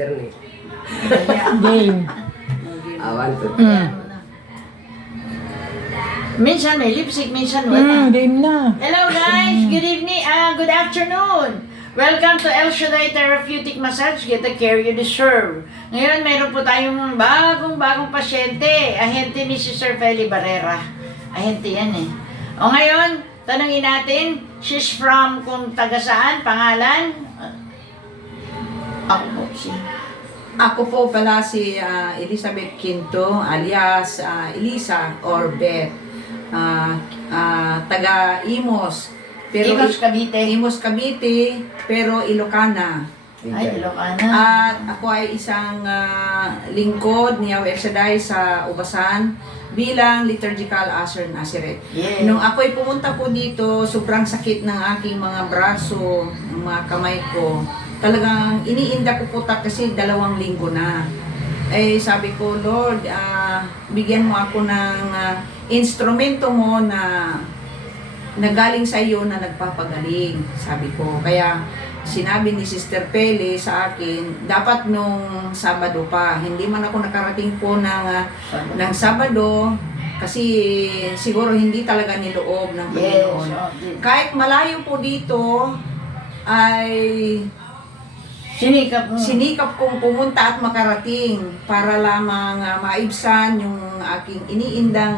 Sister ni. Game. Awan to. Minsan may lipstick, minsan wala. Game na. Hello guys, good evening, good afternoon. Welcome to El Shaddai Therapeutic Massage. Get the care you deserve. Ngayon, meron po tayong bagong pasyente. Ahente ni Sister Feli Barrera. Ahente yan eh. O ngayon, tanungin natin, she's from kung taga saan, pangalan? Ako po si... Ako po pala si Elizabeth Quinto alias Elisa or Beth. Taga Imos. Imos, Cavite. Imos, Cavite, pero Ilocana. Ay, Ilocana. At ako ay isang lingkod ni Yahweh El Shaddai sa Ubasan bilang liturgical usher Nazareth. Yeah. Nung ako'y pumunta po dito, sobrang sakit ng aking mga braso, ng mga kamay ko. Talagang iniinda ko po kasi 2 linggo na. Eh sabi ko, Lord, bigyan mo ako ng instrumento mo na galing sa iyo na nagpapagaling, sabi ko. Kaya sinabi ni Sister Pele sa akin, dapat nung Sabado pa, hindi man ako nakarating po ng Sabado, kasi siguro hindi talaga niloob ng Panginoon. Yes. Kahit malayo po dito, ay sinikap kong pumunta at makarating para lamang maibsan yung aking iniindang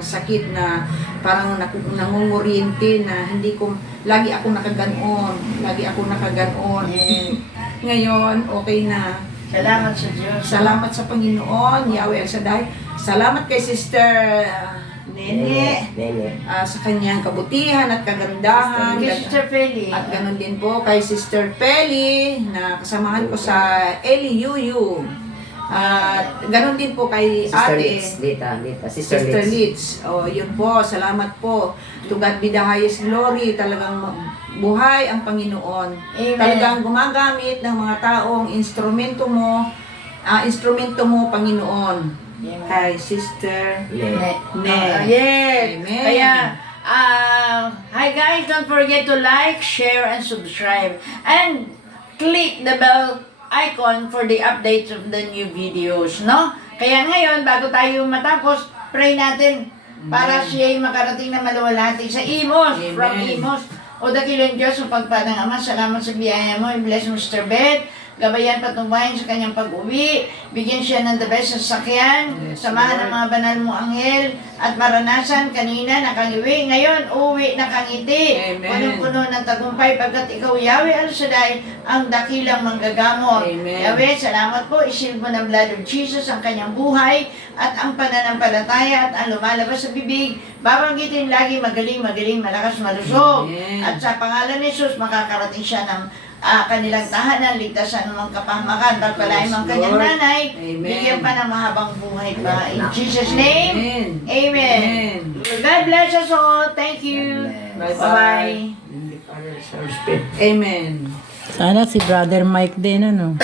sakit na parang nangunguryente na hindi ko, lagi ako nakaganon. Ngayon, okay na. Salamat sa Diyos. Salamat sa Panginoon, Yahweh El Shaddai. Salamat kay Sister Nene. Sa kanyang kabutihan at kagandahan. Kay Sister Feli. At ganun din po kay Sister Peli na kasamahan ko sa LUU. At ganun din po kay Sister ate. Litz, Lita. Sister Litz. O, yun po. Salamat po. To God be the highest glory. Talagang buhay ang Panginoon. Amen. Talagang gumagamit ng mga taong instrumento mo, Panginoon. Amen. Kay Sister Ne. Yes. Amen. Kaya, hi guys, don't forget to like, share, and subscribe. And click the bell icon for the updates of the new videos, no? Kaya ngayon, bago tayo matapos, pray natin para siya ay makarating na maluwalhati sa Imos, Amen. from Imos. O dakilang Diyos, sa pagpadang Ama, salamat sa biyaya mo. I-bless Mr. Beth. Gabayan patubayan sa kanyang pag-uwi. Bigyan siya ng the best sa sasakyan. Yes, Samahan Lord. ng mga banal mo anghel. At maranasan kanina nakangiwi. Ngayon, uwi nakangiti. Amen. Punong-puno ng tagumpay pagkat ikaw, Yahweh El Shaddai, ang dakilang manggagamot. Amen. Yahweh, salamat po. Isil mo ng blood of Jesus ang kanyang buhay at ang pananampalataya at ang lumalabas sa bibig. Babanggitin lagi magaling, malakas, malusog. Amen. At sa pangalan ni Jesus, makakarating siya ng kanilang tahanan, ligtas sa anumang kapahamakan, pagpalain ang Yes, kanyang Lord. nanay, Amen. bigyan pa ng mahabang buhay pa. In Jesus' name, Amen. Amen. Amen. God bless us all. Thank you. Bye-bye. Bye-bye. Amen. Sana si Brother Mike din, ano?